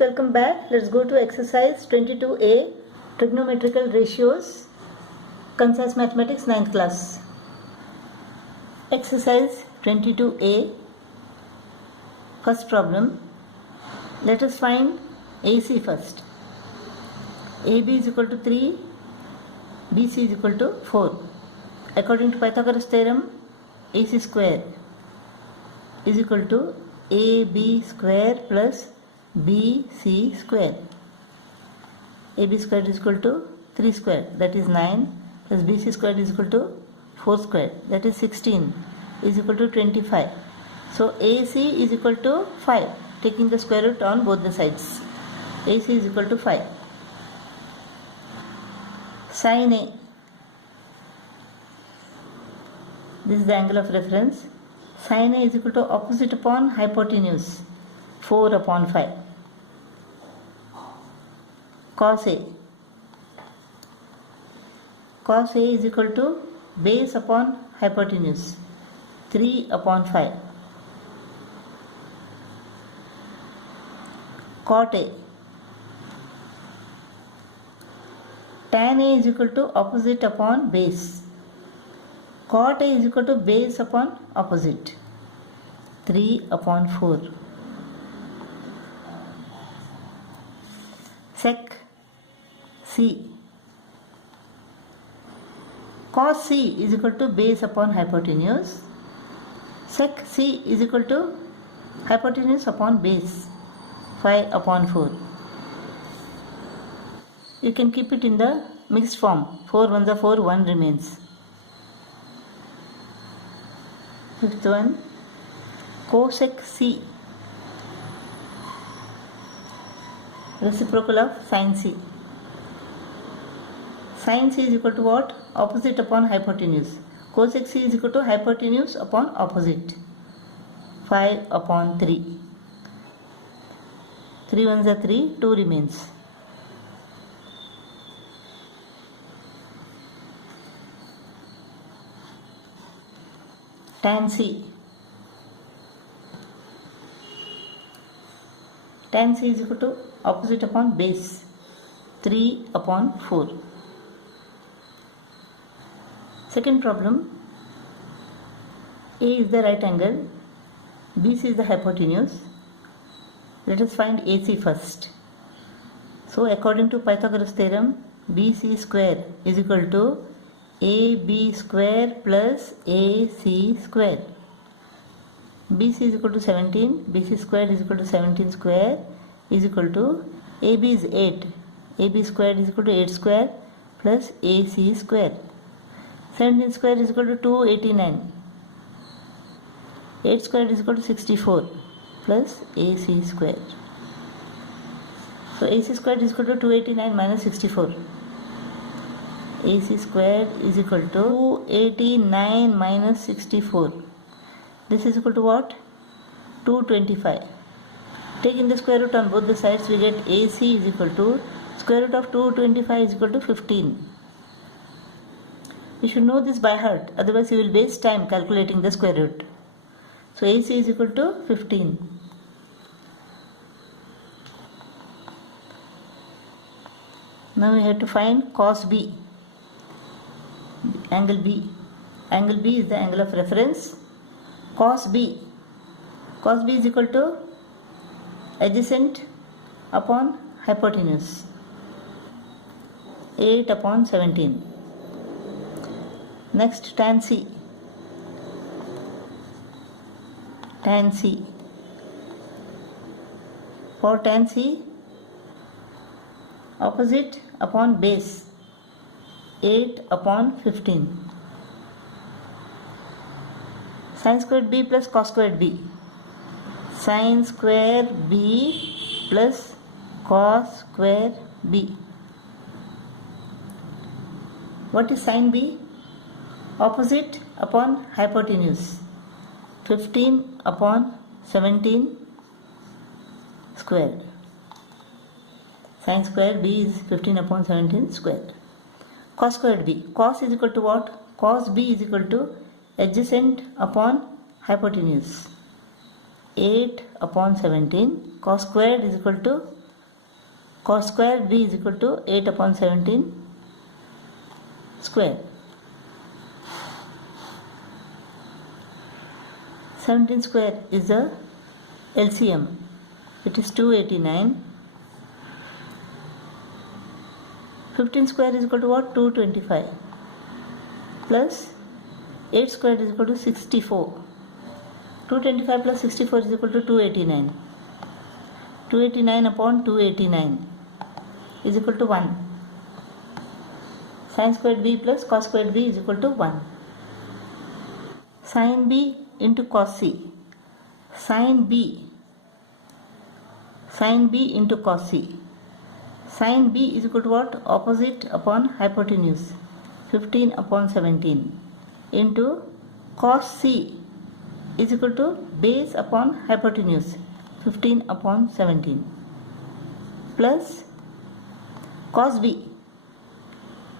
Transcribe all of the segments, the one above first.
welcome back. Let's go to exercise 22A, trigonometrical ratios, concise mathematics 9th class. Exercise 22A, first problem. Let us find AC first. AB is equal to 3, BC is equal to 4. According to Pythagoras theorem, AC square is equal to AB square plus BC square. AB square is equal to 3 square, that is 9, plus BC square is equal to 4 square, that is 16, is equal to 25. So AC is equal to 5, taking the square root on both the sides. AC is equal to 5. Sin A, this is the angle of reference. Sin A is equal to opposite upon hypotenuse, 4 upon 5. Cos A. Cos A is equal to base upon hypotenuse, 3 upon 5. Cot A. Tan A is equal to opposite upon base. Cot A is equal to base upon opposite, 3 upon 4. Sec C. Cos C is equal to base upon hypotenuse. Sec C is equal to hypotenuse upon base, 5 upon 4. You can keep it in the mixed form. 4 ones are 4, 1 remains. Fifth one, cosec C, reciprocal of sin C. Sin C is equal to what? Opposite upon hypotenuse. Cosec C is equal to hypotenuse upon opposite, 5 upon 3. 3 ones are 3, 2 remains. Tan C. Tan C is equal to opposite upon base, 3 upon 4. Second problem. A is the right angle, BC is the hypotenuse. Let us find AC first. So according to Pythagoras theorem, BC square is equal to AB square plus AC square. BC is equal to 17, BC square is equal to 17 square is equal to AB is 8, AB square is equal to 8 square plus AC square. 17 square is equal to 289. 8 square is equal to 64 plus AC square. So AC square is equal to 289 minus 64. AC square is equal to 289 minus 64. This is equal to what? 225. Taking the square root on both the sides, we get AC is equal to square root of 225 is equal to 15. You should know this by heart, otherwise you will waste time calculating the square root. So AC is equal to 15. Now we have to find cos B. Angle B. Angle B is the angle of reference. Cos B. Cos B is equal to adjacent upon hypotenuse, 8 upon 17. Next, tan C. Tan C. For tan C, opposite upon base, 8 upon 15. Sin squared B plus cos squared B. Sin square B plus cos square B. What is sin B? Opposite upon hypotenuse, 15 upon 17 square. Sin square B is 15 upon 17 square. Cos squared B. Cos is equal to what? Cos B is equal to adjacent upon hypotenuse, 8 upon 17. Cos squared is equal to cos square b is equal to 8 upon 17 square. 17 square is the LCM. It is 289. 15 square is equal to what? 225. Plus 8 square is equal to 64. 225 plus 64 is equal to 289. 289 upon 289 is equal to 1. Sin squared b plus cos squared b is equal to 1. Sin b into cos c. Sin b into cos c. Sin b is equal to what? Opposite upon hypotenuse. 15 upon 17 into cos c is equal to base upon hypotenuse. 15 upon 17 plus cos b.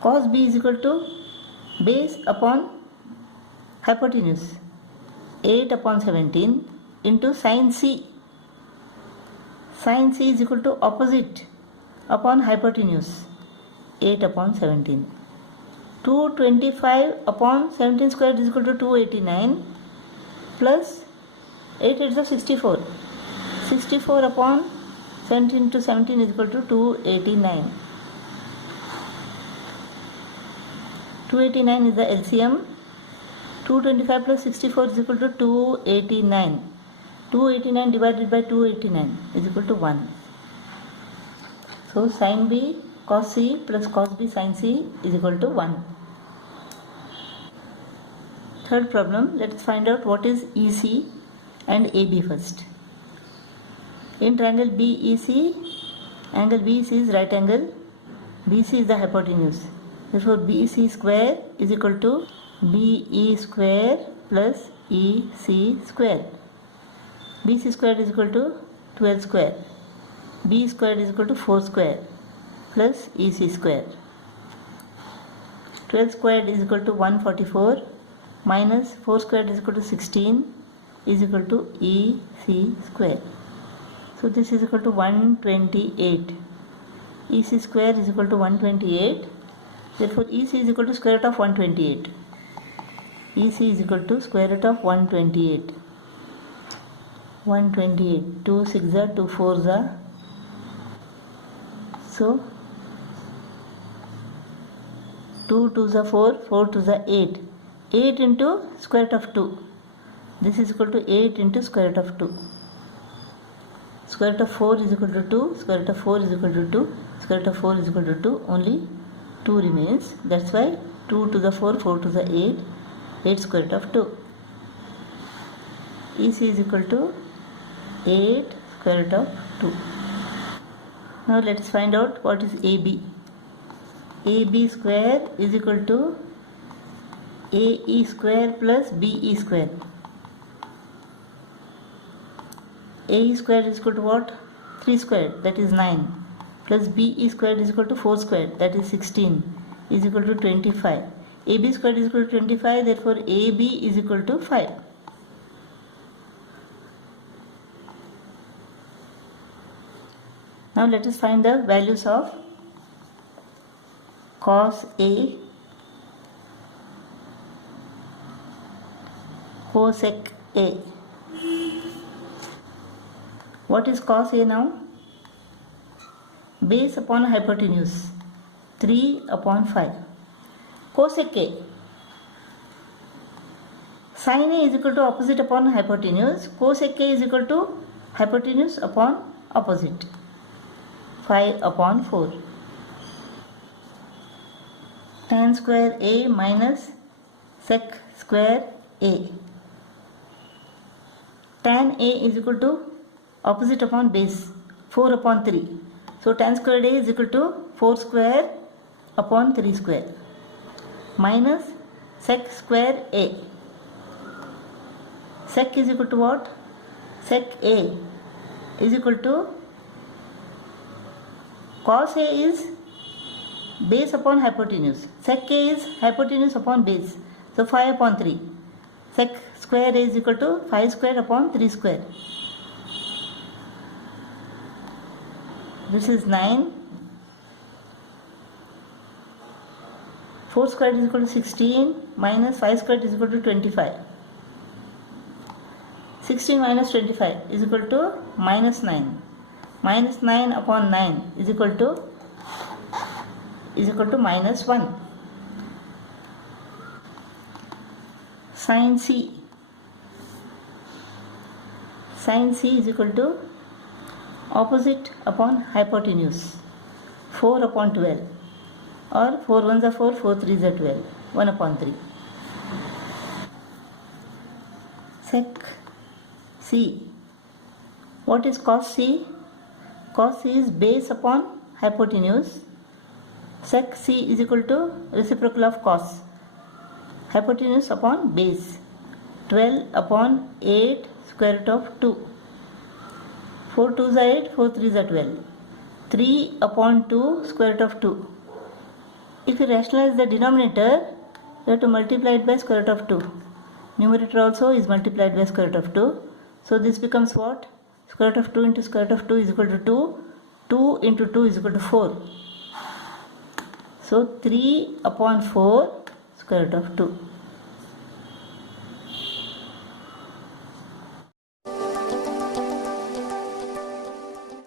Cos b is equal to base upon hypotenuse. 8 upon 17 into sin c. Sin c is equal to opposite upon hypotenuse. 8 upon 17. 225 upon 17 square is equal to 289 plus 8 is 64. 64 upon 17 to 17 is equal to 289. 289 is the LCM. 225 plus 64 is equal to 289. 289 divided by 289 is equal to 1. So sin b cos c plus cos b sin c is equal to 1. Third problem, let's find out what is EC and AB first. In triangle BEC, angle BEC is right angle, BC is the hypotenuse. Therefore BC square is equal to BE square plus EC square. BC square is equal to 12 square. B square is equal to 4 square plus EC square. 12 squared is equal to 144 minus 4 squared is equal to 16 is equal to EC square. So this is equal to 128. EC square is equal to 128. Therefore EC is equal to square root of 128. EC is equal to square root of 128. 128. 2 6 are 2 4s are. So 2 2s are 4, 4 2s are 8. 8 into square root of 2. This is equal to 8 into square root of 2. Square root of 4 is equal to 2. Square root of 4 is equal to 2. Square root of 4 is equal to 2. Only 2 remains. That's why 2 to the 4, 4 to the 8. 8 square root of 2. EC is equal to 8 square root of 2. Now let's find out what is AB. AB square is equal to AE square plus BE square. AE square is equal to what? 3 square, that is 9. Plus BE square is equal to 4 square, that is 16, is equal to 25. AB square is equal to 25, therefore AB is equal to 5. Now let us find the values of cos A, cosec A. What is cos A now? Base upon hypotenuse, 3 upon 5. Cosec A. Sin A is equal to opposite upon hypotenuse. Cosec A is equal to hypotenuse upon opposite, 5 upon 4. Tan square A minus sec square A. Tan A is equal to opposite upon base, 4 upon 3. So tan square A is equal to 4 square upon 3 square minus sec square A. Sec is equal to what? Sec A is equal to cos A is base upon hypotenuse. Sec A is hypotenuse upon base. So 5 upon 3. Sec square A is equal to 5 square upon 3 square. This is 9. 4 squared is equal to 16 minus 5 squared is equal to 25. 16 minus 25 is equal to minus 9. Minus 9 upon 9 is equal to minus 1. Sin C. Sin C is equal to opposite upon hypotenuse. 4 upon 12. Or 4 1s are 4, 4 3s are 12. 1 upon 3. Sec C. What is cos C? Cos C is base upon hypotenuse. Sec C is equal to reciprocal of cos. Hypotenuse upon base. 12 upon 8 square root of 2. 4 2s are 8, 4 3s are 12. 3 upon 2 square root of 2. If you rationalize the denominator, you have to multiply it by square root of 2. Numerator also is multiplied by square root of 2. So this becomes what? Square root of 2 into square root of 2 is equal to 2. 2 into 2 is equal to 4. So 3 upon 4 square root of 2.